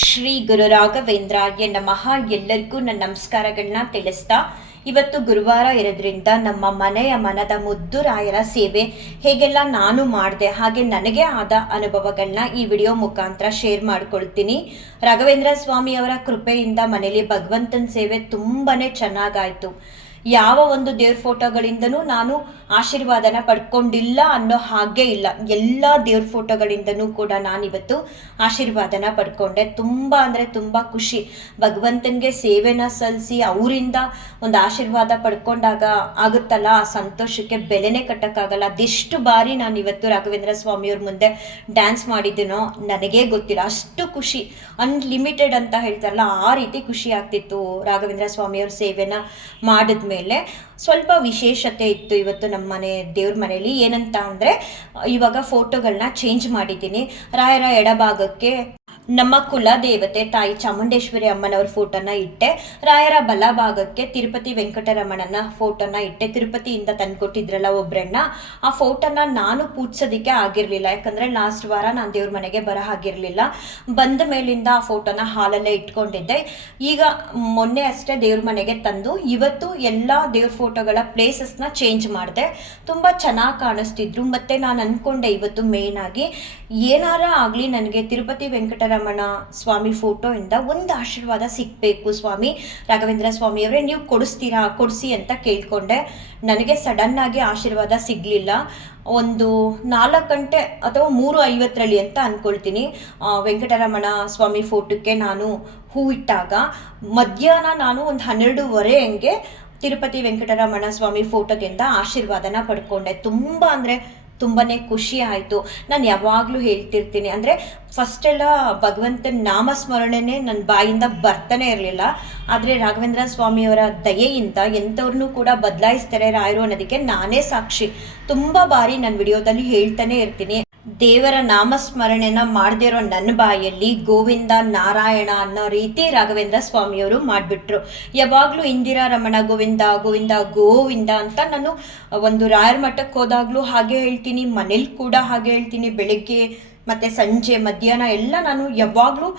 ಶ್ರೀ ಗುರು ರಾಘವೇಂದ್ರಾಯ ನಮಃ. ಎಲ್ಲರಿಗೂ ನನ್ನ ನಮಸ್ಕಾರಗಳನ್ನ ತಿಳಿಸ್ತಾ, ಇವತ್ತು ಗುರುವಾರ ಇರೋದ್ರಿಂದ ನಮ್ಮ ಮನದ ಮುದ್ದು ರಾಯರ ಸೇವೆ ಹೇಗೆಲ್ಲ ನಾನು ಮಾಡಿದೆ, ಹಾಗೆ ನನಗೆ ಆದ ಅನುಭವಗಳನ್ನ ಈ ವಿಡಿಯೋ ಮುಖಾಂತರ ಶೇರ್ ಮಾಡ್ಕೊಳ್ತೀನಿ. ರಾಘವೇಂದ್ರ ಸ್ವಾಮಿಯವರ ಕೃಪೆಯಿಂದ ಮನೇಲಿ ಭಗವಂತನ ಸೇವೆ ತುಂಬಾ ಚೆನ್ನಾಗಾಯಿತು. ಯಾವ ಒಂದು ದೇವ್ರ ಫೋಟೋಗಳಿಂದನೂ ನಾನು ಆಶೀರ್ವಾದನ ಪಡ್ಕೊಂಡಿಲ್ಲ ಅನ್ನೋ ಹಾಗೆ ಇಲ್ಲ. ಎಲ್ಲ ದೇವ್ರ ಫೋಟೋಗಳಿಂದನೂ ಕೂಡ ನಾನಿವತ್ತು ಆಶೀರ್ವಾದನ ಪಡ್ಕೊಂಡೆ. ತುಂಬ ಅಂದರೆ ತುಂಬ ಖುಷಿ. ಭಗವಂತನಿಗೆ ಸೇವೆನ ಸಲ್ಲಿಸಿ ಅವರಿಂದ ಒಂದು ಆಶೀರ್ವಾದ ಪಡ್ಕೊಂಡಾಗ ಆಗುತ್ತಲ್ಲ, ಆ ಸಂತೋಷಕ್ಕೆ ಬೆಲೆನೇ ಕಟ್ಟಕ್ಕಾಗಲ್ಲ. ಅದೆಷ್ಟು ಬಾರಿ ನಾನು ಇವತ್ತು ರಾಘವೇಂದ್ರ ಸ್ವಾಮಿಯವ್ರ ಮುಂದೆ ಡ್ಯಾನ್ಸ್ ಮಾಡಿದ್ದೀನೋ ನನಗೇ ಗೊತ್ತಿಲ್ಲ. ಅಷ್ಟು ಖುಷಿ, ಅನ್ಲಿಮಿಟೆಡ್ ಅಂತ ಹೇಳ್ತಾರಲ್ಲ, ಆ ರೀತಿ ಖುಷಿ ಆಗ್ತಿತ್ತು ರಾಘವೇಂದ್ರ ಸ್ವಾಮಿಯವ್ರ ಸೇವೆನ ಮಾಡಿದ್ಮೇಲೆ. ಸ್ವಲ್ಪ ವಿಶೇಷತೆ ಇತ್ತು ಇವತ್ತು ನಮ್ಮ ದೇವ್ರ ಮನೆಯಲ್ಲಿ. ಏನಂತ ಅಂದರೆ, ಇವಾಗ ಫೋಟೋಗಳನ್ನ ಚೇಂಜ್ ಮಾಡಿದ್ದೀನಿ. ರಾಯರ ಎಡಭಾಗಕ್ಕೆ ನಮ್ಮ ಕುಲ ದೇವತೆ ತಾಯಿ ಚಾಮುಂಡೇಶ್ವರಿ ಅಮ್ಮನವ್ರ ಫೋಟೋನ ಇಟ್ಟೆ. ರಾಯರ ಬಲಭಾಗಕ್ಕೆ ತಿರುಪತಿ ವೆಂಕಟರಮಣನ ಫೋಟೋನ ಇಟ್ಟೆ. ತಿರುಪತಿಯಿಂದ ತಂದ್ಕೊಟ್ಟಿದ್ರಲ್ಲ ಒಬ್ರನ್ನ, ಆ ಫೋಟೋನ ನಾನು ಪೂಜಿಸೋದಕ್ಕೆ ಆಗಿರಲಿಲ್ಲ. ಯಾಕಂದರೆ ಲಾಸ್ಟ್ ವಾರ ನಾನು ದೇವ್ರ ಮನೆಗೆ ಬರೋ ಹಾಗಿರಲಿಲ್ಲ. ಬಂದ ಮೇಲಿಂದ ಆ ಫೋಟೋನ ಹಾಲಲ್ಲೇ ಇಟ್ಕೊಂಡಿದ್ದೆ. ಈಗ ಮೊನ್ನೆ ಅಷ್ಟೇ ದೇವ್ರ ಮನೆಗೆ ತಂದು ಇವತ್ತು ಎಲ್ಲ ದೇವ್ರ ಫೋಟೋಗಳ ಪ್ಲೇಸಸ್ನ ಚೇಂಜ್ ಮಾಡಿದೆ. ತುಂಬ ಚೆನ್ನಾಗಿ ಕಾಣಿಸ್ತಿದ್ರು. ಮತ್ತು ನಾನು ಅಂದ್ಕೊಂಡೆ ಇವತ್ತು ಮೇನ್ ಆಗಿ ಏನಾರ ಆಗಲಿ ನನಗೆ ತಿರುಪತಿ ವೆಂಕಟರಮಣ ಸ್ವಾಮಿ ಫೋಟೋಯಿಂದ ಒಂದು ಆಶೀರ್ವಾದ ಸಿಗಬೇಕು ಸ್ವಾಮಿ ರಾಘವೇಂದ್ರ ಸ್ವಾಮಿಯವರೇ, ನೀವು ಕೊಡಿಸಿ ಅಂತ ಕೇಳ್ಕೊಂಡೆ. ನನಗೆ ಸಡನ್ನಾಗಿ ಆಶೀರ್ವಾದ ಸಿಗಲಿಲ್ಲ. ಒಂದು 4 ಗಂಟೆ ಅಥವಾ 3:50 ಅಂತ ಅಂದ್ಕೊಳ್ತೀನಿ, ವೆಂಕಟರಮಣ ಸ್ವಾಮಿ ಫೋಟೋಕ್ಕೆ ನಾನು ಹೂ ಇಟ್ಟಾಗ ಮಧ್ಯಾಹ್ನ ನಾನು ಒಂದು 12:15 ಹಂಗೆ ತಿರುಪತಿ ವೆಂಕಟರಮಣ ಸ್ವಾಮಿ ಫೋಟೋದಿಂದ ಆಶೀರ್ವಾದನ ಪಡ್ಕೊಂಡೆ. ತುಂಬ ಅಂದರೆ ತುಂಬಾ ಖುಷಿ ಆಯಿತು. ನಾನು ಯಾವಾಗಲೂ ಹೇಳ್ತಿರ್ತೀನಿ, ಅಂದರೆ ಫಸ್ಟೆಲ್ಲ ಭಗವಂತನ ನಾಮಸ್ಮರಣೆನೇ ನನ್ನ ಬಾಯಿಂದ ಬರ್ತಾನೆ ಇರಲಿಲ್ಲ. ಆದರೆ ರಾಘವೇಂದ್ರ ಸ್ವಾಮಿಯವರ ದಯೆಯಿಂದ ಎಂಥವ್ರನ್ನೂ ಕೂಡ ಬದಲಾಯಿಸ್ತಾರೆ ರಾಯರು ಅನ್ನೋದಕ್ಕೆ ನಾನೇ ಸಾಕ್ಷಿ. ತುಂಬ ಬಾರಿ ನನ್ನ ವಿಡಿಯೋದಲ್ಲಿ ಹೇಳ್ತಾನೆ ಇರ್ತೀನಿ, ದೇವರ ನಾಮಸ್ಮರಣೆನ ಮಾಡದೇ ಇರೋ ನನ್ನ ಬಾಯಲ್ಲಿ ಗೋವಿಂದ ನಾರಾಯಣ ಅನ್ನೋ ರೀತಿ ರಾಘವೇಂದ್ರ ಸ್ವಾಮಿಯವರು ಮಾಡಿಬಿಟ್ರು. ಯಾವಾಗಲೂ ಇಂದಿರಾ ರಮಣ ಗೋವಿಂದ ಗೋವಿಂದ ಗೋವಿಂದ ಅಂತ ನಾನು ಒಂದು ರಾಯರ ಮಠಕ್ಕೆ ಹೋದಾಗಲೂ ಹಾಗೆ ಹೇಳ್ತೀನಿ, ಮನೇಲಿ ಕೂಡ ಹಾಗೆ ಹೇಳ್ತೀನಿ. ಬೆಳಗ್ಗೆ ಮತ್ತು ಸಂಜೆ ಮಧ್ಯಾಹ್ನ ಎಲ್ಲ ನಾನು ಯಾವಾಗಲೂ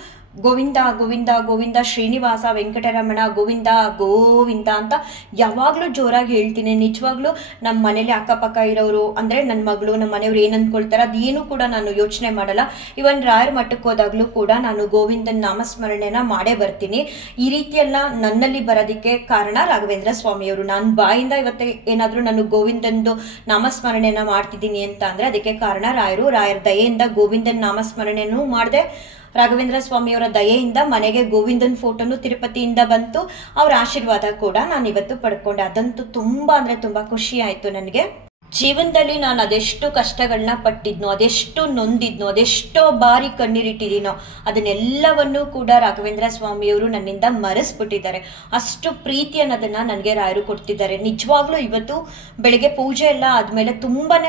ಗೋವಿಂದ ಗೋವಿಂದ ಗೋವಿಂದ ಶ್ರೀನಿವಾಸ ವೆಂಕಟರಮಣ ಗೋವಿಂದ ಗೋವಿಂದ ಅಂತ ಯಾವಾಗಲೂ ಜೋರಾಗಿ ಹೇಳ್ತೀನಿ. ನಿಜವಾಗ್ಲೂ ನಮ್ಮ ಮನೇಲಿ ಅಕ್ಕಪಕ್ಕ ಇರೋರು, ಅಂದರೆ ನನ್ನ ಮಗಳು, ನಮ್ಮ ಮನೆಯವ್ರು ಏನು ಅಂದ್ಕೊಳ್ತಾರೆ ಅದೇನು ಕೂಡ ನಾನು ಯೋಚನೆ ಮಾಡಲ್ಲ. ಇವನ್ ರಾಯರ ಮಠಕ್ಕೆ ಹೋದಾಗಲೂ ಕೂಡ ನಾನು ಗೋವಿಂದನ ನಾಮಸ್ಮರಣೆನ ಮಾಡೇ ಬರ್ತೀನಿ. ಈ ರೀತಿಯೆಲ್ಲ ನನ್ನಲ್ಲಿ ಬರೋದಕ್ಕೆ ಕಾರಣ ರಾಘವೇಂದ್ರ ಸ್ವಾಮಿಯವರು. ನಾನು ಬಾಯಿಂದ ಇವತ್ತು ಏನಾದರೂ ನಾನು ಗೋವಿಂದನದು ನಾಮಸ್ಮರಣೆನ ಮಾಡ್ತಿದ್ದೀನಿ ಅಂತ ಅಂದರೆ ಅದಕ್ಕೆ ಕಾರಣ ರಾಯರು. ರಾಯರ ದಯೆಯಿಂದ ಗೋವಿಂದನ ನಾಮಸ್ಮರಣೆನೂ ಮಾಡಿದೆ. ರಾಘವೇಂದ್ರ ಸ್ವಾಮಿಯವರ ದಯೆಯಿಂದ ಮನೆಗೆ ಗೋವಿಂದನ ಫೋಟೋನು ತಿರುಪತಿಯಿಂದ ಬಂತು. ಅವರ ಆಶೀರ್ವಾದ ಕೂಡ ನಾನು ಇವತ್ತು ಪಡ್ಕೊಂಡೆ. ಅದಂತೂ ತುಂಬ ಅಂದರೆ ತುಂಬ ಖುಷಿ ಆಯಿತು ನನಗೆ. ಜೀವನದಲ್ಲಿ ನಾನು ಅದೆಷ್ಟು ಕಷ್ಟಗಳನ್ನ ಪಟ್ಟಿದ್ನೋ, ಅದೆಷ್ಟು ನೊಂದಿದ್ನೋ, ಅದೆಷ್ಟೋ ಬಾರಿ ಕಣ್ಣೀರಿಟ್ಟಿದ್ದೀನೋ, ಅದನ್ನೆಲ್ಲವನ್ನೂ ಕೂಡ ರಾಘವೇಂದ್ರ ಸ್ವಾಮಿಯವರು ನನ್ನಿಂದ ಮರೆಸ್ಬಿಟ್ಟಿದ್ದಾರೆ. ಅಷ್ಟು ಪ್ರೀತಿ ಅನ್ನೋದನ್ನು ನನಗೆ ರಾಯರು ಕೊಡ್ತಿದ್ದಾರೆ. ನಿಜವಾಗ್ಲೂ ಇವತ್ತು ಬೆಳಗ್ಗೆ ಪೂಜೆ ಎಲ್ಲ ಆದಮೇಲೆ ತುಂಬಾ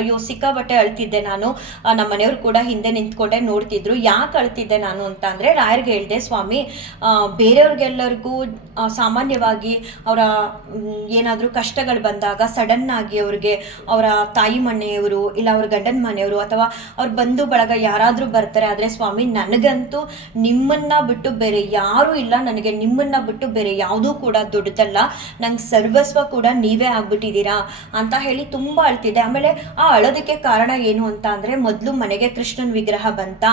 ಅಯ್ಯೋ ಸಿಕ್ಕಾಬಟ್ಟೆ ಅಳ್ತಿದ್ದೆ ನಾನು. ನಮ್ಮ ಮನೆಯವರು ಕೂಡ ಹಿಂದೆ ನಿಂತ್ಕೊಂಡೆ ನೋಡ್ತಿದ್ರು. ಯಾಕೆ ಅಳ್ತಿದ್ದೆ ನಾನು ಅಂತ ಅಂದರೆ, ರಾಯರಿಗೆ ಹೇಳಿದೆ, ಸ್ವಾಮಿ ಬೇರೆಯವ್ರಿಗೆಲ್ಲರಿಗೂ ಸಾಮಾನ್ಯವಾಗಿ ಅವರ ಏನಾದರೂ ಕಷ್ಟಗಳು ಬಂದಾಗ ಸಡನ್ನಾಗಿ ಅವ್ರಿಗೆ ಅವರ ತಾಯಿ ಮನೆಯವರು ಇಲ್ಲ ಅವ್ರ ಗಂಡನ ಮನೆಯವರು ಅಥವಾ ಅವ್ರ ಬಂಧು ಬಳಗ ಯಾರಾದರೂ ಬರ್ತಾರೆ. ಆದರೆ ಸ್ವಾಮಿ ನನಗಂತೂ ನಿಮ್ಮನ್ನ ಬಿಟ್ಟು ಬೇರೆ ಯಾರೂ ಇಲ್ಲ, ನನಗೆ ನಿಮ್ಮನ್ನ ಬಿಟ್ಟು ಬೇರೆ ಯಾವುದೂ ಕೂಡ ದೊಡ್ಡದಲ್ಲ, ನಂಗೆ ಸರ್ವಸ್ವ ಕೂಡ ನೀವೇ ಆಗ್ಬಿಟ್ಟಿದ್ದೀರಾ ಅಂತ ಹೇಳಿ ತುಂಬ ಅಳ್ತಿದ್ದೆ. ಆಮೇಲೆ ಆ ಅಳೋದಕ್ಕೆ ಕಾರಣ ಏನು ಅಂತ ಅಂದರೆ, ಮೊದಲು ಮನೆಗೆ ಕೃಷ್ಣನ ವಿಗ್ರಹ ಬಂತ,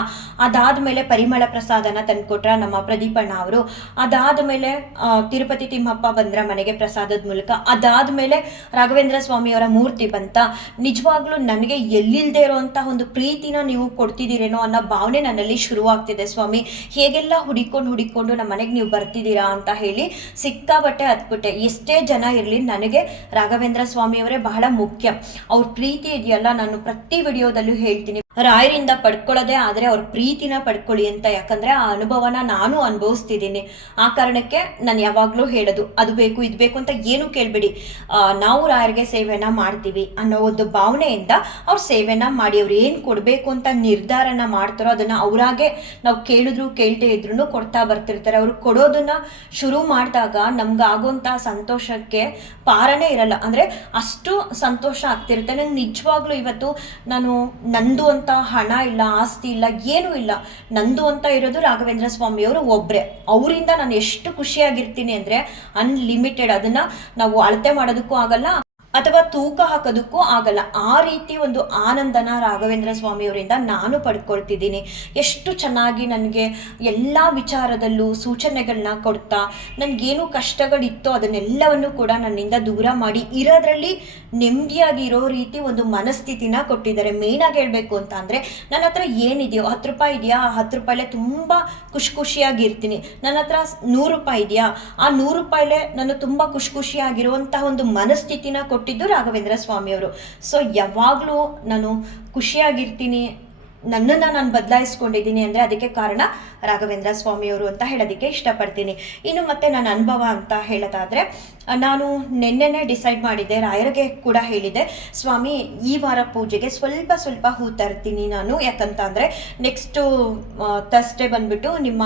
ಅದಾದಮೇಲೆ ಪರಿಮಳ ಪ್ರಸಾದನ ತಂದುಕೊಟ್ರ ನಮ್ಮ ಪ್ರದೀಪಣ್ಣ ಅವರು, ಅದಾದಮೇಲೆ ತಿರುಪತಿ ತಿಮ್ಮಪ್ಪ ಬಂದ್ರ ಮನೆಗೆ ಪ್ರಸಾದದ ಮೂಲಕ, ಅದಾದಮೇಲೆ ರಾಘವೇಂದ್ರ ಸ್ವಾಮಿಯವರ ಮೂರ್ತಿ ಬಂತ. ನಿಜವಾಗ್ಲೂ ನನಗೆ ಎಲ್ಲಿಲ್ಲದೆ ಇರೋಂಥ ಒಂದು ಪ್ರೀತಿನ ನೀವು ಕೊಡ್ತಿದ್ದೀರೇನೋ ಅನ್ನೋ ಭಾವನೆ ನನ್ನಲ್ಲಿ ಶುರುವಾಗ್ತಿದೆ. ಸ್ವಾಮಿ ಹೇಗೆಲ್ಲ ಹುಡಿಕೊಂಡು ನಮ್ಮ ಮನೆಗೆ ನೀವು ಬರ್ತಿದ್ದೀರಾ ಅಂತ ಹೇಳಿ ಸಿಕ್ಕಾಬಟ್ಟೆ ಹತ್ಬಿಟ್ಟೆ. ಎಷ್ಟೇ ಜನ ಇರಲಿ ನನಗೆ ರಾಘವೇಂದ್ರ ಸ್ವಾಮಿಯವರೇ ಬಹಳ ಮುಖ್ಯ. ಅವ್ರ ಪ್ರೀತಿ ಇದೆಯಲ್ಲ, ನಾನು ಪ್ರತಿ ವಿಡಿಯೋದಲ್ಲೂ ಹೇಳ್ತೀನಿ, ರಾಯರಿಂದ ಪಡ್ಕೊಳ್ಳೋದೇ ಆದರೆ ಅವ್ರ ಪ್ರೀತಿನ ಪಡ್ಕೊಳ್ಳಿ ಅಂತ. ಯಾಕಂದರೆ ಆ ಅನುಭವನ ನಾನು ಅನುಭವಿಸ್ತಿದ್ದೀನಿ. ಆ ಕಾರಣಕ್ಕೆ ನಾನು ಯಾವಾಗಲೂ ಹೇಳೋದು, ಅದು ಬೇಕು ಇದು ಬೇಕು ಅಂತ ಏನೂ ಕೇಳಬೇಡಿ, ನಾವು ರಾಯರಿಗೆ ಸೇವೆನ ಮಾಡ್ತೀವಿ ಅನ್ನೋ ಒಂದು ಭಾವನೆಯಿಂದ ಅವ್ರ ಸೇವೆನ ಮಾಡಿ. ಅವ್ರು ಏನು ಕೊಡಬೇಕು ಅಂತ ನಿರ್ಧಾರನ ಮಾಡ್ತಾರೋ ಅದನ್ನು ಅವರಾಗೆ ನಾವು ಕೇಳ್ತೇ ಇದ್ರೂ ಕೊಡ್ತಾ ಬರ್ತಿರ್ತಾರೆ. ಅವರು ಕೊಡೋದನ್ನ ಶುರು ಮಾಡಿದಾಗ ನಮ್ಗೆ ಆಗೋಂಥ ಸಂತೋಷಕ್ಕೆ ಪಾರನೇ ಇರಲ್ಲ. ಅಂದರೆ ಅಷ್ಟು ಸಂತೋಷ ಆಗ್ತಿರುತ್ತೆ. ನನಗೆ ನಿಜವಾಗ್ಲೂ ಇವತ್ತು ನಾನು ನಂದು ಅಂತ ಅಂತ ಹಣ ಇಲ್ಲ, ಆಸ್ತಿ ಇಲ್ಲ, ಏನೂ ಇಲ್ಲ. ನಂದು ಅಂತ ಇರೋದು ರಾಘವೇಂದ್ರ ಸ್ವಾಮಿಯವರು ಒಬ್ಬರೇ. ಅವರಿಂದ ನಾನು ಎಷ್ಟು ಖುಷಿಯಾಗಿರ್ತೀನಿ ಅಂದರೆ ಅನ್ಲಿಮಿಟೆಡ್. ಅದನ್ನು ನಾವು ಅಳತೆ ಮಾಡೋದಕ್ಕೂ ಆಗಲ್ಲ ಅಥವಾ ತೂಕ ಹಾಕೋದಕ್ಕೂ ಆಗಲ್ಲ. ಆ ರೀತಿ ಒಂದು ಆನಂದನ ರಾಘವೇಂದ್ರ ಸ್ವಾಮಿಯವರಿಂದ ನಾನು ಪಡ್ಕೊಳ್ತಿದ್ದೀನಿ. ಎಷ್ಟು ಚೆನ್ನಾಗಿ ನನಗೆ ಎಲ್ಲ ವಿಚಾರದಲ್ಲೂ ಸೂಚನೆಗಳನ್ನ ಕೊಡ್ತಾ, ನನಗೇನು ಕಷ್ಟಗಳಿತ್ತೋ ಅದನ್ನೆಲ್ಲವನ್ನು ಕೂಡ ನನ್ನಿಂದ ದೂರ ಮಾಡಿ ಇರೋದ್ರಲ್ಲಿ ನೆಮ್ಮದಿಯಾಗಿ ಇರೋ ರೀತಿ ಒಂದು ಮನಸ್ಥಿತಿನ ಕೊಟ್ಟಿದ್ದಾರೆ. ಮೇಯ್ನಾಗಿ ಹೇಳಬೇಕು ಅಂತ ಅಂದರೆ, ನನ್ನ ಹತ್ರ ಏನಿದೆಯೋ 10 ರೂಪಾಯಿ ಇದೆಯಾ, ಆ 10 ರೂಪಾಯಿಲೇ ತುಂಬ ಖುಷಿಯಾಗಿರ್ತೀನಿ. ನನ್ನ ಹತ್ರ 100 ರೂಪಾಯಿ ಇದೆಯಾ, ಆ 100 ರೂಪಾಯಿಲೇ ನಾನು ತುಂಬ ಖುಷಿಯಾಗಿರುವಂತಹ ಒಂದು ಮನಸ್ಥಿತಿನ ಕೊಟ್ಟಿದ್ದು ರಾಘವೇಂದ್ರ ಸ್ವಾಮಿಯವರು. ಸೊ ಯಾವಾಗಲೂ ನಾನು ಖುಷಿಯಾಗಿರ್ತೀನಿ, ನನ್ನನ್ನು ನಾನು ಬದಲಾಯಿಸ್ಕೊಂಡಿದ್ದೀನಿ ಅಂದರೆ ಅದಕ್ಕೆ ಕಾರಣ ರಾಘವೇಂದ್ರ ಸ್ವಾಮಿಯವರು ಅಂತ ಹೇಳೋದಕ್ಕೆ ಇಷ್ಟಪಡ್ತೀನಿ. ಇನ್ನು ಮತ್ತೆ ನನ್ನ ಅನುಭವ ಅಂತ ಹೇಳೋದಾದರೆ, ನಾನು ನಿನ್ನೆನೇ ಡಿಸೈಡ್ ಮಾಡಿದ್ದೆ, ರಾಯರಿಗೆ ಕೂಡ ಹೇಳಿದೆ, ಸ್ವಾಮಿ ಈ ವಾರ ಪೂಜೆಗೆ ಸ್ವಲ್ಪ ಹೂ ತರ್ತೀನಿ ನಾನು. ಯಾಕಂತ ಅಂದರೆ ನೆಕ್ಸ್ಟು ಥರ್ಸ್ಡೇ ಬಂದುಬಿಟ್ಟು ನಿಮ್ಮ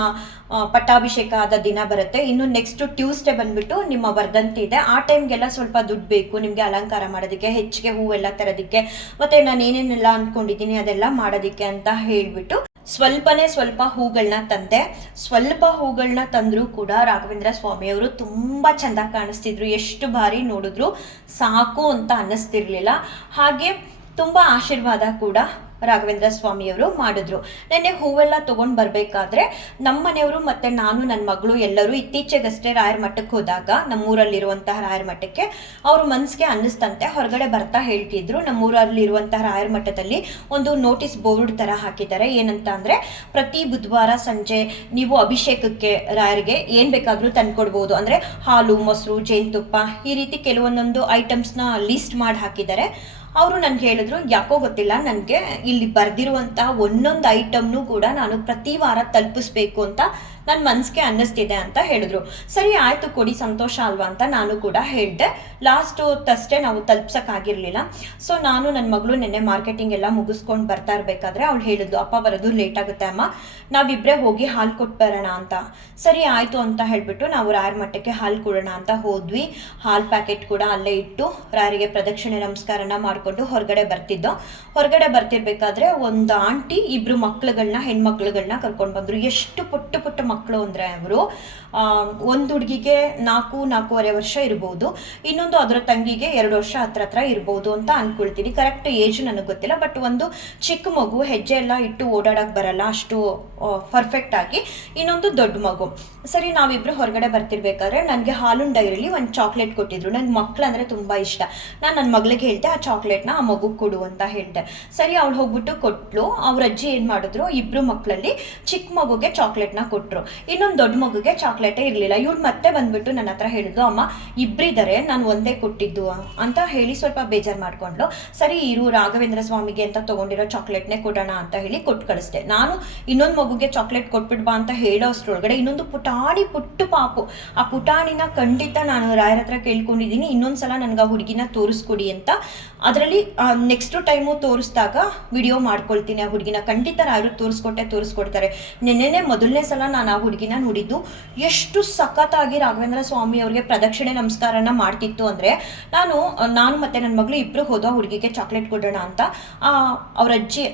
ಪಟ್ಟಾಭಿಷೇಕ ಆದ ದಿನ ಬರುತ್ತೆ. ಇನ್ನು ನೆಕ್ಸ್ಟು ಟ್ಯೂಸ್ಡೇ ಬಂದುಬಿಟ್ಟು ನಿಮ್ಮ ವರ್ಧಂತಿ ಇದೆ. ಆ ಟೈಮ್ಗೆಲ್ಲ ಸ್ವಲ್ಪ ದುಡ್ಡು ಬೇಕು ನಿಮಗೆ ಅಲಂಕಾರ ಮಾಡೋದಕ್ಕೆ, ಹೆಚ್ಚಿಗೆ ಹೂವೆಲ್ಲ ತರೋದಕ್ಕೆ, ಮತ್ತು ನಾನು ಏನೇನೆಲ್ಲ ಅಂದ್ಕೊಂಡಿದ್ದೀನಿ ಅದೆಲ್ಲ ಮಾಡೋದಕ್ಕೆ ಅಂತ ಹೇಳಿಬಿಟ್ಟು ಸ್ವಲ್ಪ ಹೂಗಳನ್ನ ತಂದೆ. ಸ್ವಲ್ಪ ಹೂಗಳನ್ನ ತಂದರೂ ಕೂಡ ರಾಘವೇಂದ್ರ ಸ್ವಾಮಿಯವರು ತುಂಬ ಚೆಂದ ಕಾಣಿಸ್ತಿದ್ರು. ಎಷ್ಟು ಬಾರಿ ನೋಡಿದ್ರು ಸಾಕು ಅಂತ ಅನ್ನಿಸ್ತಿರ್ಲಿಲ್ಲ. ಹಾಗೆ ತುಂಬ ಆಶೀರ್ವಾದ ಕೂಡ ರಾಘವೇಂದ್ರ ಸ್ವಾಮಿಯವರು ಮಾಡಿದ್ರು. ನೆನ್ನೆ ಹೂವೆಲ್ಲ ತೊಗೊಂಡು ಬರಬೇಕಾದ್ರೆ ನಮ್ಮ ಮನೆಯವರು ಮತ್ತು ನಾನು, ನನ್ನ ಮಗಳು ಎಲ್ಲರೂ ಇತ್ತೀಚೆಗಷ್ಟೇ ರಾಯರ ಮಠಕ್ಕೆ ಹೋದಾಗ, ನಮ್ಮೂರಲ್ಲಿರುವಂತಹ ರಾಯರ ಮಠಕ್ಕೆ, ಅವ್ರ ಮನಸ್ಸಿಗೆ ಅನ್ನಿಸ್ತಂತೆ ಹೊರಗಡೆ ಬರ್ತಾ ಹೇಳ್ತಿದ್ರು, ನಮ್ಮೂರಲ್ಲಿರುವಂತಹ ರಾಯರ ಮಠದಲ್ಲಿ ಒಂದು ನೋಟಿಸ್ ಬೋರ್ಡ್ ಥರ ಹಾಕಿದ್ದಾರೆ. ಏನಂತ ಅಂದರೆ, ಪ್ರತಿ ಬುಧವಾರ ಸಂಜೆ ನೀವು ಅಭಿಷೇಕಕ್ಕೆ ರಾಯರಿಗೆ ಏನು ಬೇಕಾದರೂ ತಂದುಕೊಡ್ಬೋದು. ಅಂದರೆ ಹಾಲು, ಮೊಸರು, ಜೇನುತುಪ್ಪ, ಈ ರೀತಿ ಕೆಲವೊಂದೊಂದು ಐಟಮ್ಸ್ನ ಲಿಸ್ಟ್ ಮಾಡಿ ಹಾಕಿದ್ದಾರೆ. ಅವರು ನನಗೆ ಹೇಳಿದ್ರು, ಯಾಕೋ ಗೊತ್ತಿಲ್ಲ, ನನಗೆ ಇಲ್ಲಿ ಬರೆದಿರುವಂಥ ಒಂದೊಂದು ಐಟಮ್ನು ಕೂಡ ನಾನು ಪ್ರತಿ ವಾರ ತಲುಪಿಸ್ಬೇಕು ಅಂತ ನನ್ನ ಮನಸ್ಸಿಗೆ ಅನ್ನಿಸ್ತಿದೆ ಅಂತ ಹೇಳಿದ್ರು. ಸರಿ ಆಯಿತು ಕೊಡಿ, ಸಂತೋಷ ಅಲ್ವಾ ಅಂತ ನಾನು ಕೂಡ ಹೇಳಿದೆ. ಲಾಸ್ಟು ಥರ್ಸ್ಡೇ ನಾವು ತಲುಪ್ಸೋಕ್ಕಾಗಿರಲಿಲ್ಲ. ಸೊ ನಾನು ನನ್ನ ಮಗಳು ನೆನ್ನೆ ಮಾರ್ಕೆಟಿಂಗ್ ಎಲ್ಲ ಮುಗಿಸ್ಕೊಂಡು ಬರ್ತಾ ಇರಬೇಕಾದ್ರೆ ಅವಳು ಹೇಳಿದ್ಲು, ಅಪ್ಪ ಬರೋದು ಲೇಟ್ ಆಗುತ್ತೆ ಅಮ್ಮ, ನಾವಿಬ್ಬರೇ ಹೋಗಿ ಹಾಲು ಕೊಟ್ಟು ಬರೋಣ ಅಂತ. ಸರಿ ಆಯಿತು ಅಂತ ಹೇಳಿಬಿಟ್ಟು ನಾವು ರಾಯರ ಮಠಕ್ಕೆ ಹಾಲು ಕೊಡೋಣ ಅಂತ ಹೋದ್ವಿ. ಹಾಲು ಪ್ಯಾಕೆಟ್ ಕೂಡ ಅಲ್ಲೇ ಇಟ್ಟು ರಾಯರಿಗೆ ಪ್ರದಕ್ಷಿಣೆ ನಮಸ್ಕಾರನ ಮಾಡಿಕೊಂಡು ಹೊರಗಡೆ ಬರ್ತಿದ್ದೋ. ಹೊರಗಡೆ ಬರ್ತಿರ್ಬೇಕಾದ್ರೆ ಒಂದು ಆಂಟಿ ಇಬ್ಬರು ಹೆಣ್ಮಕ್ಳುಗಳನ್ನ ಕರ್ಕೊಂಡು ಬಂದರು. ಎಷ್ಟು ಪುಟ್ಟ ಮಕ್ಕಳು ಅಂದರೆ ಅವರು, ಒಂದು ಹುಡುಗಿಗೆ 4-4.5 ವರ್ಷ ಇರ್ಬೋದು, ಇನ್ನೊಂದು ಅದರ ತಂಗಿಗೆ 2 ವರ್ಷ ಹತ್ರ ಇರ್ಬೋದು ಅಂತ ಅಂದ್ಕೊಳ್ತೀನಿ. ಕರೆಕ್ಟ್ ಏಜ್ ನನಗೆ ಗೊತ್ತಿಲ್ಲ. ಬಟ್ ಒಂದು ಚಿಕ್ಕ ಮಗು, ಹೆಜ್ಜೆ ಎಲ್ಲ ಇಟ್ಟು ಓಡಾಡೋಕ್ಕೆ ಬರಲ್ಲ ಅಷ್ಟು ಪರ್ಫೆಕ್ಟ್ ಆಗಿ, ಇನ್ನೊಂದು ದೊಡ್ಡ ಮಗು. ಸರಿ ನಾವಿಬ್ಬರು ಹೊರಗಡೆ ಬರ್ತಿರ್ಬೇಕಾದ್ರೆ ನನಗೆ ಹಾಲಿನ ಡೈರಿಲಿ ಒಂದು ಚಾಕ್ಲೇಟ್ ಕೊಟ್ಟಿದ್ರು. ನನಗೆ ಮಕ್ಕಳು ಅಂದರೆ ತುಂಬ ಇಷ್ಟ. ನಾನು ನನ್ನ ಮಗಳಿಗೆ ಹೇಳಿದೆ ಆ ಚಾಕ್ಲೇಟ್ನ ಆ ಮಗುಗೆ ಕೊಡು ಅಂತ ಹೇಳಿದೆ. ಸರಿ ಅವಳು ಹೋಗ್ಬಿಟ್ಟು ಕೊಟ್ಲು. ಅವ್ರ ಅಜ್ಜಿ ಏನು ಮಾಡಿದ್ರು, ಇಬ್ಬರು ಮಕ್ಕಳಲ್ಲಿ ಚಿಕ್ಕ ಮಗುಗೆ ಚಾಕ್ಲೇಟ್ನ ಕೊಟ್ಟರು, ಇನ್ನೊಂದು ದೊಡ್ಡ ಮಗುಗೆ ಚಾಕ್ಲೇಟೇ ಇರಲಿಲ್ಲ. ಇವಳು ಮತ್ತೆ ಬಂದ್ಬಿಟ್ಟು ನನ್ನ ಹತ್ರ ಹೇಳಿದ್ಲು, ಅಮ್ಮ ಇಬ್ಬರಿದ್ದಾರೆ, ನಾನು ಒಂದೇ ಕೊಟ್ಟಿದ್ದು ಅಂತ ಹೇಳಿ ಸ್ವಲ್ಪ ಬೇಜಾರು ಮಾಡ್ಕೊಂಡ್ಲು. ಸರಿ ಇರು, ರಾಘವೇಂದ್ರ ಸ್ವಾಮಿಗೆ ಅಂತ ತೊಗೊಂಡಿರೋ ಚಾಕ್ಲೇಟ್ನೇ ಕೊಡೋಣ ಅಂತ ಹೇಳಿ ಕೊಟ್ಟು ಕಳಿಸ್ದೆ. ನಾನು ಇನ್ನೊಂದು ಮಗುಗೆ ಚಾಕ್ಲೇಟ್ ಕೊಟ್ಬಿಡ್ಬಾ ಅಂತ ಹೇಳೋ ಅಷ್ಟರೊಳಗಡೆ ಇನ್ನೊಂದು ಪುಟ್ಟ ಪಾಪು, ಆ ಪುಟಾಣಿನ ಖಂಡಿತ ನಾನು ರಾಯರ ಹತ್ರ ಕೇಳ್ಕೊಂಡಿದ್ದೀನಿ, ಇನ್ನೊಂದ್ಸಲ ನನಗೆ ಆ ಹುಡುಗಿನ ತೋರಿಸ್ಕೊಡಿ ಅಂತ. ಅದರಲ್ಲಿ ನೆಕ್ಸ್ಟ್ ಟೈಮು ತೋರಿಸಿದಾಗ ವಿಡಿಯೋ ಮಾಡ್ಕೊಳ್ತೀನಿ. ಆ ಹುಡುಗಿನ ಖಂಡಿತ ರಾಯರು ತೋರಿಸ್ಕೊಡ್ತಾರೆ. ನೆನ್ನೆನೇ ಮೊದಲನೇ ಸಲ ನಾನು ಆ ಹುಡುಗಿನ ನೋಡಿದ್ದು. ಎಷ್ಟು ಸಖತ್ತಾಗಿ ರಾಘವೇಂದ್ರ ಸ್ವಾಮಿ ಅವ್ರಿಗೆ ಪ್ರದಕ್ಷಿಣೆ ನಮಸ್ಕಾರನ ಮಾಡ್ತಿತ್ತು ಅಂದರೆ, ನಾನು ಮತ್ತು ನನ್ನ ಮಗಳು ಇಬ್ಬರು ಹೋದ ಹುಡುಗಿಗೆ ಚಾಕ್ಲೇಟ್ ಕೊಡೋಣ ಅಂತ ಅವ್ರ ಅಜ್ಜಿ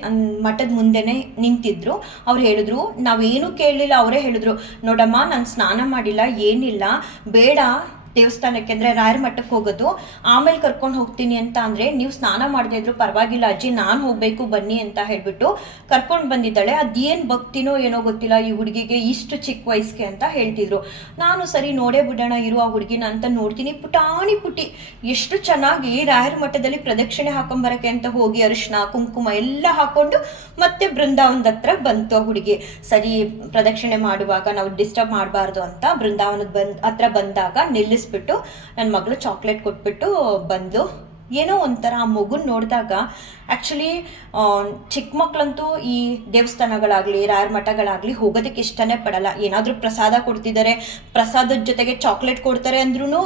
ಮಠದ ಮುಂದೆನೇ ನಿಂತಿದ್ರು. ಅವ್ರು ಹೇಳಿದ್ರು, ನಾವೇನು ಕೇಳಲಿಲ್ಲ, ಅವರೇ ಹೇಳಿದ್ರು, ನೋಡಮ್ಮ ನಾನು ಸ್ನಾನ ಮಾಡಿಲ್ಲ, ಏನಿಲ್ಲ, ಬೇಡ ದೇವಸ್ಥಾನಕ್ಕೆ ಅಂದರೆ ರಾಯರ ಮಠಕ್ಕೆ ಹೋಗೋದು, ಆಮೇಲೆ ಕರ್ಕೊಂಡು ಹೋಗ್ತೀನಿ ಅಂತ ಅಂದರೆ, ನೀವು ಸ್ನಾನ ಮಾಡದೇ ಇದ್ರು ಪರವಾಗಿಲ್ಲ ಅಜ್ಜಿ, ನಾನು ಹೋಗಬೇಕು ಬನ್ನಿ ಅಂತ ಹೇಳಿಬಿಟ್ಟು ಕರ್ಕೊಂಡು ಬಂದಿದ್ದಾಳೆ. ಅದೇನು ಭಕ್ತಿನೋ ಏನೋ ಗೊತ್ತಿಲ್ಲ ಈ ಹುಡುಗಿಗೆ ಇಷ್ಟು ಚಿಕ್ಕ ವಯಸ್ಸಿಗೆ ಅಂತ ಹೇಳ್ತಿದ್ರು. ನಾನು ಸರಿ ನೋಡೇ ಬಿಡೋಣ ಇರು ಆ ಹುಡುಗಿನ ಅಂತ ನೋಡ್ತೀನಿ. ಪುಟ್ಟಿ ಎಷ್ಟು ಚೆನ್ನಾಗಿ ರಾಯರ ಮಠದಲ್ಲಿ ಪ್ರದಕ್ಷಿಣೆ ಹಾಕೊಂಬರಕ್ಕೆ ಅಂತ ಹೋಗಿ ಅರಿಶಿನ ಕುಂಕುಮ ಎಲ್ಲ ಹಾಕೊಂಡು ಮತ್ತೆ ಬೃಂದಾವನದ ಹತ್ರ ಬಂತು ಆ ಹುಡುಗಿ. ಸರಿ ಪ್ರದಕ್ಷಿಣೆ ಮಾಡುವಾಗ ನಾವು ಡಿಸ್ಟರ್ಬ್ ಮಾಡಬಾರ್ದು ಅಂತ ಬೃಂದಾವನದ ಹತ್ರ ಬಂದಾಗ ನಿಲ್ಲಿಸ್ಬಿಟ್ಟು ನನ್ನ ಮಗಳು ಚಾಕ್ಲೇಟ್ ಕೊಟ್ಬಿಟ್ಟು ಬಂದು, ಏನೋ ಒಂಥರ ಆ ಮಗುನ ನೋಡಿದಾಗ ಆ್ಯಕ್ಚುಲಿ ಚಿಕ್ಕ ಮಕ್ಕಳಂತೂ ಈ ದೇವಸ್ಥಾನಗಳಾಗಲಿ ರಾಯರ ಮಠಗಳಾಗಲಿ ಹೋಗೋದಕ್ಕೆ ಇಷ್ಟನೇ ಪಡಲ್ಲ. ಏನಾದರೂ ಪ್ರಸಾದ ಕೊಡ್ತಿದ್ದಾರೆ, ಪ್ರಸಾದದ ಜೊತೆಗೆ ಚಾಕ್ಲೇಟ್ ಕೊಡ್ತಾರೆ ಅಂದ್ರೂ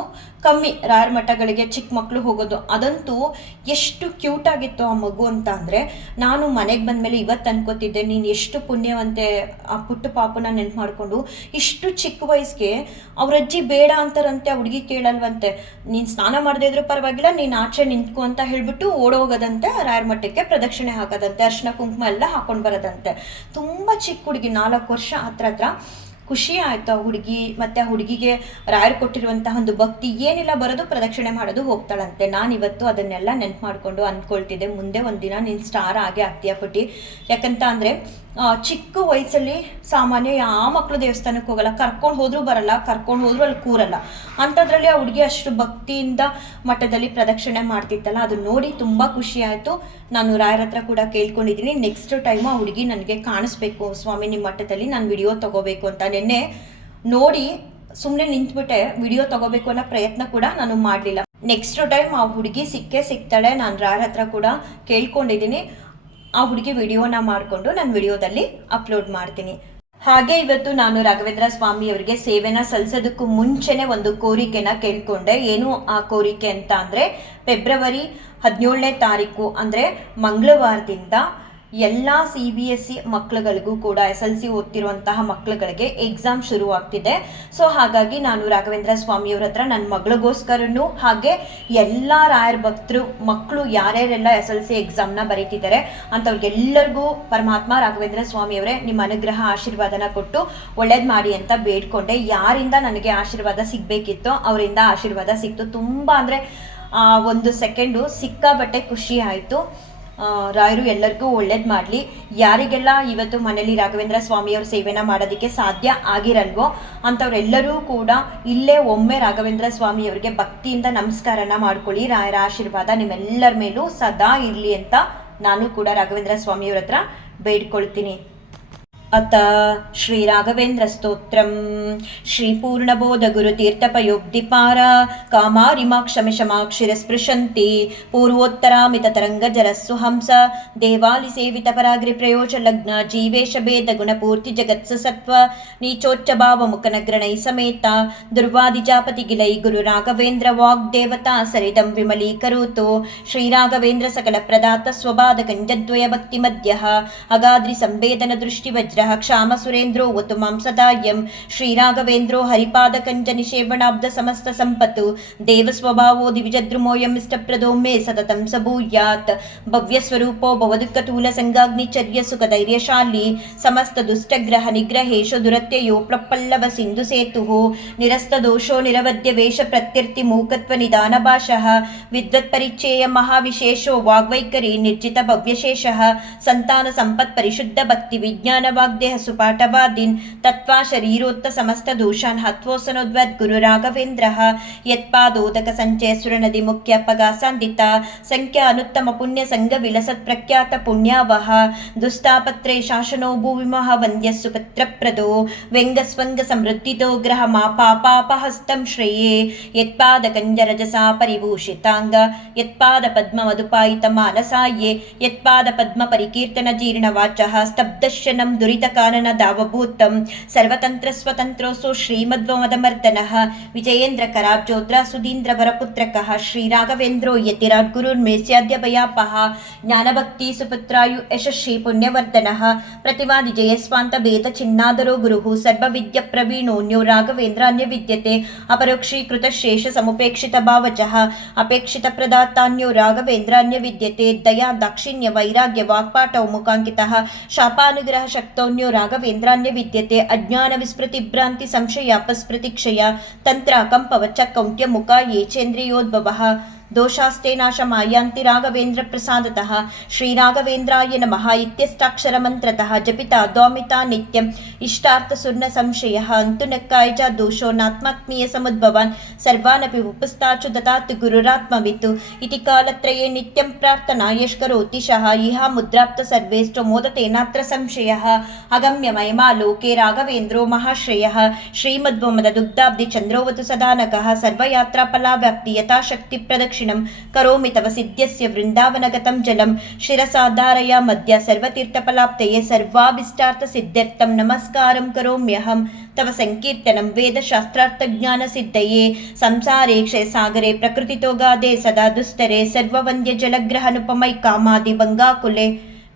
ಕಮ್ಮಿ ರಾಯರ ಮಠಗಳಿಗೆ ಚಿಕ್ಕ ಮಕ್ಕಳು ಹೋಗೋದು. ಅದಂತೂ ಎಷ್ಟು ಕ್ಯೂಟಾಗಿತ್ತು ಆ ಮಗು ಅಂತ ಅಂದರೆ, ನಾನು ಮನೆಗೆ ಬಂದಮೇಲೆ ಇವತ್ತು ಅನ್ಕೋತಿದ್ದೆ, ನೀನು ಎಷ್ಟು ಪುಣ್ಯವಂತೆ, ಆ ಪುಟ್ಟ ಪಾಪನ ನೆನ್ಪು ಮಾಡಿಕೊಂಡು ಇಷ್ಟು ಚಿಕ್ಕ ವಯಸ್ಸಿಗೆ ಅವ್ರ ಅಜ್ಜಿ ಬೇಡ ಅಂತಾರಂತೆ, ಆ ಹುಡುಗಿ ಕೇಳಲ್ವಂತೆ, ನೀನು ಸ್ನಾನ ಮಾಡದೇ ಇದ್ರೂ ಪರವಾಗಿಲ್ಲ, ನೀನು ಆಚೆ ನಿಂತ್ಕೊ ಅಂತ ಹೇಳಿಬಿಟ್ಟು ಓಡೋಗೋದಂತೆ ರಾಯರ ಮಟ್ಟಕ್ಕೆ ಪ್ರದಕ್ಷಿಣೆ ಹಾಕೋದಂತೆ, ಅರ್ಶಿನ ಕುಂಕುಮ ಎಲ್ಲ ಹಾಕೊಂಡು ಬರೋದಂತೆ. ತುಂಬ ಚಿಕ್ಕ ಹುಡುಗಿ, 4 ವರ್ಷ ಹತ್ರ. ಖುಷಿ ಆಯಿತು ಆ ಹುಡುಗಿ. ಮತ್ತು ಆ ಹುಡುಗಿಗೆ ರಾಯರು ಕೊಟ್ಟಿರುವಂತಹ ಒಂದು ಭಕ್ತಿ ಏನಿಲ್ಲ, ಬರೋದು ಪ್ರದಕ್ಷಿಣೆ ಮಾಡೋದು ಹೋಗ್ತಾಳಂತೆ. ನಾನು ಇವತ್ತು ಅದನ್ನೆಲ್ಲ ನೆನ್ಪು ಮಾಡಿಕೊಂಡು ಅಂದ್ಕೊಳ್ತಿದ್ದೆ, ಮುಂದೆ ಒಂದಿನ ನೀನು ಸ್ಟಾರ್ ಆಗೇ ಆಗ್ತೀಯ ಪುಟಿ. ಯಾಕಂತ ಅಂದರೆ ಚಿಕ್ಕ ವಯಸ್ಸಲ್ಲಿ ಸಾಮಾನ್ಯ ಯಾವ ಮಕ್ಕಳು ದೇವಸ್ಥಾನಕ್ಕೆ ಹೋಗಲ್ಲ, ಕರ್ಕೊಂಡು ಹೋದರೂ ಬರಲ್ಲ, ಕರ್ಕೊಂಡು ಹೋದರೂ ಅಲ್ಲಿ ಕೂರಲ್ಲ. ಅಂಥದ್ರಲ್ಲಿ ಆ ಹುಡುಗಿ ಅಷ್ಟು ಭಕ್ತಿಯಿಂದ ಮಠದಲ್ಲಿ ಪ್ರದಕ್ಷಿಣೆ ಮಾಡ್ತಿತ್ತಲ್ಲ, ಅದು ನೋಡಿ ತುಂಬ ಖುಷಿ ಆಯಿತು. ನಾನು ರಾಯರ ಹತ್ರ ಕೂಡ ಕೇಳ್ಕೊಂಡಿದ್ದೀನಿ, ನೆಕ್ಸ್ಟ್ ಟೈಮು ಆ ಹುಡುಗಿ ನನಗೆ ಕಾಣಿಸ್ಬೇಕು ಸ್ವಾಮಿ ನಿಮ್ಮ ಮಠದಲ್ಲಿ, ನಾನು ವಿಡಿಯೋ ತೊಗೋಬೇಕು ಅಂತ. ನೆನ್ನೆ ನೋಡಿ ಸುಮ್ಮನೆ ನಿಂತ್ಬಿಟ್ಟೆ, ವಿಡಿಯೋ ತೊಗೋಬೇಕು ಅನ್ನೋ ಪ್ರಯತ್ನ ಕೂಡ ನಾನು ಮಾಡಲಿಲ್ಲ. ನೆಕ್ಸ್ಟ್ ಟೈಮ್ ಆ ಹುಡುಗಿ ಸಿಗ್ತಾಳೆ. ನಾನು ರಾಯರ ಹತ್ರ ಕೂಡ ಕೇಳ್ಕೊಂಡಿದ್ದೀನಿ, ಆ ಹುಡುಗಿ ವಿಡಿಯೋನ ಮಾಡಿಕೊಂಡು ನಾನು ವಿಡಿಯೋದಲ್ಲಿ ಅಪ್ಲೋಡ್ ಮಾಡ್ತೀನಿ. ಹಾಗೆ ಇವತ್ತು ನಾನು ರಾಘವೇಂದ್ರ ಸ್ವಾಮಿ ಅವರಿಗೆ ಸೇವೆನ ಸಲ್ಲಿಸೋದಕ್ಕೂ ಮುಂಚೆನೇ ಒಂದು ಕೋರಿಕೆನ ಕೇಳ್ಕೊಂಡೆ. ಏನು ಆ ಕೋರಿಕೆ ಅಂತ ಅಂದರೆ, ಫೆಬ್ರವರಿ 17ನೇ ತಾರೀಕು ಅಂದರೆ ಮಂಗಳವಾರದಿಂದ ಎಲ್ಲ CBSE ಮಕ್ಕಳುಗಳಿಗೂ ಕೂಡ SLC ಓದ್ತಿರುವಂತಹ ಮಕ್ಕಳುಗಳಿಗೆ ಎಕ್ಸಾಮ್ ಶುರುವಾಗ್ತಿದೆ. ಸೊ ಹಾಗಾಗಿ ನಾನು ರಾಘವೇಂದ್ರ ಸ್ವಾಮಿಯವ್ರ ಹತ್ರ ನನ್ನ ಮಗಳಿಗೋಸ್ಕರನೂ ಹಾಗೆ ಎಲ್ಲ ರಾಯರ ಭಕ್ತರು ಮಕ್ಕಳು ಯಾರ್ಯಾರೆಲ್ಲ SLC ಎಕ್ಸಾಮ್ನ ಬರೀತಿದ್ದಾರೆ ಅಂಥವ್ರಿಗೆಲ್ಲರಿಗೂ ಪರಮಾತ್ಮ ರಾಘವೇಂದ್ರ ಸ್ವಾಮಿಯವರೇ ನಿಮ್ಮ ಅನುಗ್ರಹ ಆಶೀರ್ವಾದನ ಕೊಟ್ಟು ಒಳ್ಳೇದು ಮಾಡಿ ಅಂತ ಬೇಡ್ಕೊಂಡೆ. ಯಾರಿಂದ ನನಗೆ ಆಶೀರ್ವಾದ ಸಿಗಬೇಕಿತ್ತೋ ಅವರಿಂದ ಆಶೀರ್ವಾದ ಸಿಕ್ತು. ತುಂಬ ಅಂದರೆ ಒಂದು ಸೆಕೆಂಡು ಸಿಕ್ಕಾಬಟ್ಟೆ ಖುಷಿ ಆಯಿತು. ರಾಯರು ಎಲ್ಲರಿಗೂ ಒಳ್ಳೇದು ಮಾಡಲಿ. ಯಾರಿಗೆಲ್ಲ ಇವತ್ತು ಮನೇಲಿ ರಾಘವೇಂದ್ರ ಸ್ವಾಮಿಯವ್ರ ಸೇವೆನ ಮಾಡೋದಕ್ಕೆ ಸಾಧ್ಯ ಆಗಿರಲ್ವೋ ಅಂಥವ್ರೆಲ್ಲರೂ ಕೂಡ ಇಲ್ಲೇ ಒಮ್ಮೆ ರಾಘವೇಂದ್ರ ಸ್ವಾಮಿಯವ್ರಿಗೆ ಭಕ್ತಿಯಿಂದ ನಮಸ್ಕಾರನ ಮಾಡ್ಕೊಳ್ಳಿ. ರಾಯರ ಆಶೀರ್ವಾದ ನಿಮ್ಮೆಲ್ಲರ ಮೇಲೂ ಸದಾ ಇರಲಿ ಅಂತ ನಾನು ಕೂಡ ರಾಘವೇಂದ್ರ ಸ್ವಾಮಿಯವ್ರ ಹತ್ರ ಬೇಡ್ಕೊಳ್ತೀನಿ. ಅತ ಶ್ರೀ ರಾಘವೇಂದ್ರ ಸ್ತೋತ್ರಂ ಶ್ರೀ ಪೂರ್ಣಬೋಧ ಗುರುತೀರ್ಥಪಯೋಬ್ಧಿಪಾರ ಕಾಮಾರಿಮಾಕ್ಷಮಿಷಮಾಕ್ಷಿರ ಸ್ಪೃಶಂತಿ ಪೂರ್ವೋತ್ತರಾಮಿತ ತರಂಗ ಜರಸ್ಸು ಹಂಸ ದೇವಾಲಿ ಸೇವಿತ ಪರಾಗ್ರಿ ಪ್ರಯೋಜ ಲಗ್ನ ಜೀವೇಶ ಭೇದ ಗುಣಪೂರ್ತಿ ಜಗತ್ಸ ಸತ್ವ ನೀಚೋಚ್ಚ ಭಾವ ಮುಖನಗ್ರಣೈ ಸಮೇತ ದುರ್ವಾದಿಜಾಪತಿ ಗಿಲೈ ಗುರು ರಾಘವೇಂದ್ರ ವಾಗ್ದೇವತಾ ಸರಿದಂ ವಿಮಲೀಕರೋತು ಶ್ರೀ ರಾಘವೇಂದ್ರ ಸಕಲ ಪ್ರದಾತ ಸ್ವಬಾಧ ಕಂಜದ್ವಯ ಭಕ್ತಿ ಮಧ್ಯ ಅಗಾದ್ರಿ ಸಂವೇದನ ದೃಷ್ಟಿ ವಜ್ರ ಕ್ಷಾಮ ಸುರೇಂದ್ರೋ ವತುಮಾಂ ಸದಾಯಂ ಶ್ರೀರಾಘವೇಂದ್ರೋ ಹರಿಪಾದ ಕಂಜ ನಿಷೇವಣಾಬ್ಧ ಸಮಸ್ತ ಸಂಪತ್ತು ದೇವ ಸ್ವಭಾವೋ ದಿವಿಜದ್ರುಮೋಯಂ ಇಷ್ಟಪ್ರದೋ ಮೇ ಸತತಂ ಸಭೂಯಾತ್ ಭವ್ಯ ಸ್ವರೂಪೋ ಭವದುಃಖತೂಲ ಸಂಗಾಗ್ನಿಚರ್ಯ ಸುಖ ಧೈರ್ಯಶಾಲಿ ಸಮಸ್ತ ದುಷ್ಟಗ್ರಹ ನಿಗ್ರಹೇಶೋ ದುರತ್ಯಯೋ ಪ್ರಪಲ್ಲವ ಸಿಂಧು ಸೇತುಃ ನಿರಸ್ತ ದೋಷೋ ನಿರವಧ್ಯ ವೇಷ ಪ್ರತ್ಯರ್ಥಿ ಮೂಕತ್ವ ನಿಧಾನ ಭಾಷಃ ವಿದ್ವತ್ ಪರಿಚಯ ಮಹಾವಿಶೇಷೋ ವಾಗ್ವೈಖರಿ ನಿರ್ಜಿತ ಭವ್ಯಶೇಷಃ ಸಂತಾನ ಸಂಪತ್ ಪರಿಶುದ್ಧ ಭಕ್ತಿ ವಿಜ್ಞಾನ ದೇಹ ಸುಪಾಠವಾದೀನ್ ತತ್ವಾ ಶರೀರೋತ್ತ ಸಮಸ್ತ ದೋಷಾನ್ ಹತ್ವೋಸನೋದ್ವದ್ ಗುರು ರಾಘವೇಂದ್ರ ಯತ್ಪಾದೋದಕ ಸಂಚಯ ಸುರನದಿ ಮುಖ್ಯ ಪಗಾಸಾಂದಿತ ಸಂಖ್ಯಾ ಅನುತ್ತಮ ಪುಣ್ಯ ಸಂಘ ವಿಲಸತ್ ಪ್ರಖ್ಯಾತ ಪುಣ್ಯಾವಹ ದುಸ್ತಾಪತ್ರೇ ಶಾಸನೋ ಭೂವಿಮಹ ವಂದ್ಯ ಸುಪತ್ರಪ್ರದೋ ವ್ಯಂಗಸ್ವಂಗ ಸಮೃದ್ಧಿತೋ ಗ್ರಹ ಮಾ ಪಾಪಾಪಹಸ್ತಂ ಶ್ರೇಯೇ ಯತ್ಪಾದ ಕಂಜರಜಸಾ ಪರಿಭೂಷಿತಾಂಗ ಯತ್ಪಾದ ಪದ್ಮ ಮಧುಪಾಯಿತ ಮಾನಸಾಯೇ ಯತ್ಪಾದ ಪದ್ಮ ಪರಿಕೀರ್ತನ ಜೀರ್ಣವಾಚಃ ಸ್ತಬ್ಧಶನಂ ದುರಿತ ಕಾನನ ದಾವಭೂತಂ ಸರ್ವತಂತ್ರ ಸ್ವತಂತ್ರೋಸೋ ಶ್ರೀಮದ್ವಮದಮರ್ದನಃ ವಿಜಯೇಂದ್ರ ಕರಾಬ್ಜೋದ್ರ ಸುಧೀಂದ್ರ ವರಪುತ್ರಕಃ ಶ್ರೀರಾಘವೇಂದ್ರೋ ಯತಿರಾಟ್ ಗುರುರ್ಮೇಸ್ಯಾದ್ಯ ಭಯಾಪಹ ಜ್ಞಾನಭಕ್ತಿ ಸುಪುತ್ರಾಯು ಯಶಸ್ವಿ ಪುಣ್ಯವರ್ಧನಃ ಪ್ರತಿವಾದಿ ಜಯಸ್ವಾಂತ ಭೇದ ಚಿನ್ನಾದರೋ ಗುರುಃ ಸರ್ವವಿದ್ಯ ಪ್ರವೀಣೋನ್ಯೋ ರಾಘವೇಂದ್ರ ಅನ್ಯ ವಿದ್ಯತೆ ಅಪರೋಕ್ಷೀಕೃತ ಶೇಷ ಸಮುಪೇಕ್ಷಿತ ಭಾವಚಃ ಅಪೇಕ್ಷಿತ ಪ್ರದಾತಾನ್ಯೋ ರಾಘವೇಂದ್ರ ಅನ್ಯ ವಿದ್ಯತೆ ದಯಾ ದಾಕ್ಷಿಣ್ಯ ವೈರಾಗ್ಯ ವಾಕ್ಪಾಠೌ ಮುಖಾಂಕಿತಃ ಶಾಪಾನುಗ್ರಹ ಶಕ್ತೌನ್ಯೋ ರಾಘವೇಂದ್ರಾನ್ಯ ವಿದ್ಯತೆ ಅಜ್ಞಾನ ವಿಸ್ಮೃತಿ ಭ್ರಾಂತಿ ಸಂಶಯ ಅಪಸ್ಮೃತಿ ಕ್ಷಯ ತಂತ್ರ ಕಂಪವಚ ಕೌಂಟ್ಯ ಮುಖ ಯೇಚೇಂದ್ರಿಯೋದ್ಭವಃ ದೋಷಾಸ್ತೆ ನಾಶ ಮಾಯಾಂತಿ ರಾಘವೇಂದ್ರ ಪ್ರಸಾದತಃ ಶ್ರೀರಾಘವೇಂದ್ರಾಯ ನಮಃ ಇತ್ಯಷ್ಟಾಕ್ಷರ ಮಂತ್ರತಃ ಜಪಿತಾ ದ್ವಾಮಿತಾ ನಿತ್ಯಂ ಇಷ್ಟಾರ್ಥ ಸುರ್ಣ ಸಂಶಯ ಅಂತು ನಕ್ಕಾಯ ಚ ದೋಷೋ ನಾತ್ಮಾತ್ಮೀಯ ಸಮುದ್ಭವಾನ್ ಸರ್ವಾನಪಿ ಉಪಸ್ಥಾಚು ದತಾತು ಗುರುರಾತ್ಮವಿತ್ತು ಇತಿ ಕಾಲತ್ರಯೇ ನಿತ್ಯಂ ಪ್ರಾರ್ಥನಾ ಯಶ್ಕರೋತಿ ಶಃ ಇಹ ಮುದ್ರಾಪ್ತ ಸರ್ವೇಷ್ಟೋ ಮೋದತೇನಾತ್ರ ಸಂಶಯಃ ಅಗಮ್ಯ ಮಹಿಮಾ ಲೋಕೆ ರಾಘವೇಂದ್ರೋ ಮಹಾಶ್ರೇಯಃ ಶ್ರೀಮದ್ವಮದ ದುಗ್ಧಾಬ್ಧಿ ಚಂದ್ರೋವತು ಸದಾನಕಃ ಸರ್ವಯಾತ್ರಾ ಫಲಾವ್ಯಾಪ್ತಿ ಯಥಾಶಕ್ತಿ ಪ್ರದಕ್ಷಿಣ ಕರೋಮಿ ತವ ಸಿದ್ಧ್ಯಸ್ಯ ವೃಂದಾವನಗತಂ ಜಲಂ ಶಿರಸಾಧಾರಯ ಮಧ್ಯ ಸರ್ವತೀರ್ಥಫಲಾಪ್ತಯೇ ಸರ್ವಾಭಿಷ್ಟಾರ್ಥ ಸಿದ್ಧ್ಯರ್ಥಂ ನಮಸ್ಕಾರಂ ಕರೋಮ್ಯಹಂ ತವ ಸಂಕೀರ್ತನಂ ವೇದಶಾಸ್ತ್ರಾರ್ಥಜ್ಞಾನ ಸಿದ್ಧಯೇ ಸಂಸಾರೇ ಕ್ಷಯಸಾಗರೆ ಪ್ರಕೃತಿತೋಗಾದೆ ಸದಾ ದುಸ್ತರೆ ಸರ್ವವಂದ್ಯ ಜಲಗ್ರಹನುಪಮೈ ಕಾಮಾದಿ ಭಂಗಾಕುಲೆ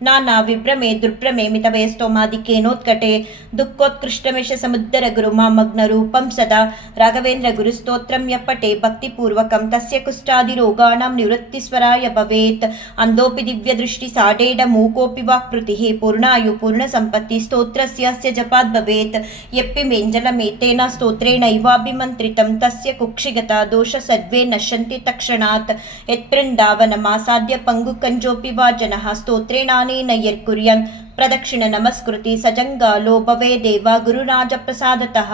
ನಾನಾ ವಿಭ್ರಮೆ ದುರ್ಭ್ರಮೆ ಮಿತವಯಸ್ತೋಮಾದಿಕೇನೋತ್ಕಟೆ ದುಃಖೋತ್ಕೃಷ್ಟಮೇಷ ಸಮುದ್ದರ ಗುರು ಮಾಮಗ್ನ ರೂಪಂ ಸದಾ ರಾಘವೇಂದ್ರ ಗುರುಸ್ತೋತ್ರಂ ಯಪ್ಪಟೆ ಭಕ್ತಿಪೂರ್ವಕಂ ತಸ್ಯ ಕುಷ್ಠಾದಿರೋಗಾಣಾಂ ನಿವೃತ್ತಿಸ್ವರಾಯ ಭವೇತ್ ಅಂದೋಪಿ ದಿವ್ಯದೃಷ್ಟಿ ಸಾಡೇಡ ಮೂಕೋಪಿ ವಾಕ್ಪೃತಿಃ ಪೂರ್ಣಾಯು ಪೂರ್ಣಸಂಪತ್ತಿ ಸ್ತೋತ್ರಸ್ಯ ಜಪಾದ್ ಭವೇತ್ ಯಪ್ಪಿ ಮೇಂಜಲಮೇತೇನ ಸ್ತೋತ್ರೇಣೈವಾಭಿಮಂತ್ರಿತಂ ತಸ್ಯ ಕುಕ್ಷಿಗತ ದೋಷ ಸರ್ವೇ ನಶ್ಯಂತಿ ತಕ್ಷಣಾತ್ ಯತ್ಬೃಂದಾವನಮಾಸಾದ್ಯ ಪಂಗುಕಂಜೋಪಿ ವಾ ಜನಃ ಸ್ತೋತ್ರೇಣಾನೇನ ಯರ್ಕುರ್ಯಾನ್ ಪ್ರದಕ್ಷಿಣ ನಮಸ್ಕೃತಿ ಸಜಂಗಾಲೋ ಭವೇ ದೇವ ಗುರುರಾಜ ಪ್ರಸಾದತಃ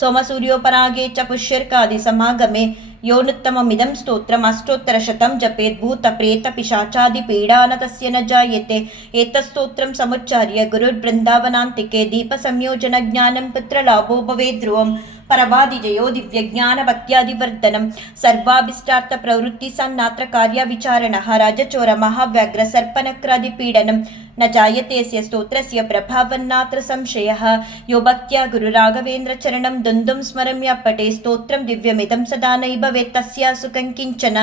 ಸೋಮಸೂರ್ಯೋಪರಾಗೇ ಚ ಪುಷ್ಯರ್ಕಾದಿ ಸಮಾಗಮೆ ಯೋನುತ್ತಮಮಿದಂ ಸ್ತೋತ್ರಂ ಅಷ್ಟೋತ್ತರಶತಂ ಜಪೇತ್ ಭೂತ ಪ್ರೇತ ಪಿಶಾಚಾದಿ ಪೀಡಾನ ತಸ್ಯ ನ ಜಾಯತೆ ಏತಸ್ತೋತ್ರಂ ಸಮುಚ್ಚಾರ್ಯ ಗುರುರ್ಬೃಂದಾವನಾಂತಿಕೆ ದೀಪ ಸಂಯೋಜನ ಜ್ಞಾನಂ ಪುತ್ರಲಾಭೋ ಭವೇದ್ ಧ್ರುವಂ ಪರವಾದಿಜಯೋ ದಿವ್ಯಜ್ಞಾನ ಭಕ್ತ್ಯಾದಿವರ್ಧನಂ ಸರ್ವಾಭಿಷ್ಟಾರ್ಥ ಪ್ರವೃತ್ತಿ ಸನ್ನಾತ್ರ ಕಾರ್ಯ ವಿಚಾರಣಃ ರಾಜಚೋರ ಮಹಾವ್ಯಾಘ್ರ ಸರ್ಪನಕ್ರಾದಿ ಪೀಡನಂ ನ ಜಾಯತೆಸ್ಯ ಸ್ತೋತ್ರಸ್ಯ ಪ್ರಭಾವನ್ನಾತ್ರ ಸಂಶಯಃ ಯೋ ಭಕ್ತ್ಯಾ ಗುರುರಾಘವೇಂದ್ರ ಚರಣಂ ದುಂದುಂ ಸ್ಮರಮ್ಯ ಪಟೇ ಸ್ತೋತ್ರಂ ದಿವ್ಯಮಿದಂ ಸದಾ ನೈವ ವೇತ್ತಸ್ಯ ಸುಖಂ ಕಿಂಚನ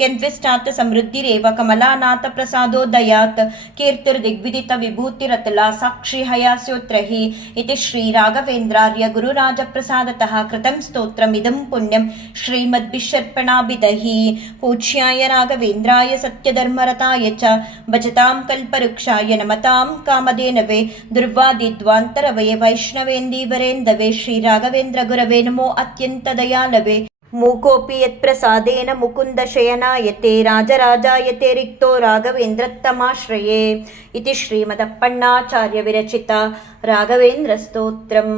ಕೆನ್ವಿಷ್ಟಾರ್ಥ ಸಮೃದ್ಧಿರೇವ ಕಮಲಾನಾಥ ಪ್ರಸಾದೋದಯಾತ್ ಕೀರ್ತಿರ್ದಿಗ್ವಿದಿತ ವಿಭೂತಿರತುಲಾ ಸಾಕ್ಷಿ ಹಯಾಸ್ಯೋತ್ರಹಿ ಇತಿ ಶ್ರೀ ರಾಘವೇಂದ್ರಾರ್ಯ ಗುರುರಾಜ ಪ್ರಸಾದತಃ ಕೃತಂ ಸ್ತೋತ್ರಮಿದಂ ಪುಣ್ಯಂ ಶ್ರೀಮದ್ಭಿಷರ್ಪಣಾಭಿದಹಿ ಪೂಜ್ಯಾಯ ರಾಘವೇಂದ್ರಾಯ ಸತ್ಯಧರ್ಮರತಾಯ ಚ ಭಜತಾಂ ಕಲ್ಪವೃಕ್ಷಾಯ ನಮತಾಂ ಕಾಮಧೇನವೇ ದುರ್ವಾದಿದ್ವಾಂತರವೇ ವೈಷ್ಣವೇಂದೀವರೇಂದವೇ ಶ್ರೀ ರಾಘವೇಂದ್ರ ಗುರವೇ ನಮೋ ಅತ್ಯಂತ ದಯಾಲವೇ ಮೂಕೋಪಿ ಯತ್ಪ್ರಸಾದೇನ ಮುಕುಂದ ಶಯನಾಯತೆ ರಾಜರಾಜಾಯತೆ ರಿಕ್ತೋ ರಾಘವೇಂದ್ರತ್ತಮಾಶ್ರಯೇ ಇತಿ ಶ್ರೀಮದಪ್ಪಣ್ಣಾಚಾರ್ಯ ವಿರಚಿತ ರಾಘವೇಂದ್ರ ಸ್ತೋತ್ರಂ.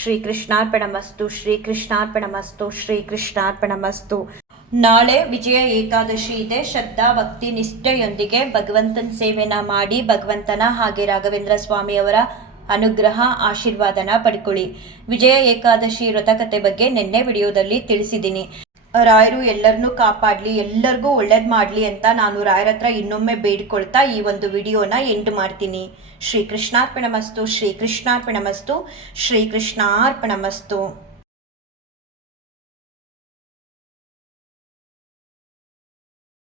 ಶ್ರೀಕೃಷ್ಣಾರ್ಪಣಮಸ್ತು ಶ್ರೀಕೃಷ್ಣಾರ್ಪಣಮಸ್ತು ಶ್ರೀಕೃಷ್ಣಾರ್ಪಣಮಸ್ತು. ನಾಳೆ ವಿಜಯ ಏಕಾದಶಿ ಇದೆ. ಶ್ರದ್ಧಾ ಭಕ್ತಿ ನಿಷ್ಠೆಯೊಂದಿಗೆ ಭಗವಂತನ ಸೇವೆನ ಮಾಡಿ ಭಗವಂತನ ಹಾಗೆ ರಾಘವೇಂದ್ರ ಸ್ವಾಮಿಯವರ ಅನುಗ್ರಹ ಆಶೀರ್ವಾದನ ಪಡ್ಕೊಳ್ಳಿ. ವಿಜಯ ಏಕಾದಶಿ ವ್ರತಕತೆ ಬಗ್ಗೆ ನಿನ್ನೆ ವಿಡಿಯೋದಲ್ಲಿ ತಿಳಿಸಿದ್ದೀನಿ. ರಾಯರು ಎಲ್ಲರನ್ನೂ ಕಾಪಾಡಲಿ, ಎಲ್ಲರಿಗೂ ಒಳ್ಳೇದು ಮಾಡಲಿ ಅಂತ ನಾನು ರಾಯರ ಹತ್ರ ಇನ್ನೊಮ್ಮೆ ಬೇಡಿಕೊಳ್ತಾ ಈ ಒಂದು ವಿಡಿಯೋನ ಎಂಡ್ ಮಾಡ್ತೀನಿ. ಶ್ರೀಕೃಷ್ಣಾರ್ಪಣಮಸ್ತು ಶ್ರೀಕೃಷ್ಣಾರ್ಪಣಮಸ್ತು ಶ್ರೀಕೃಷ್ಣಾರ್ಪಣಮಸ್ತು.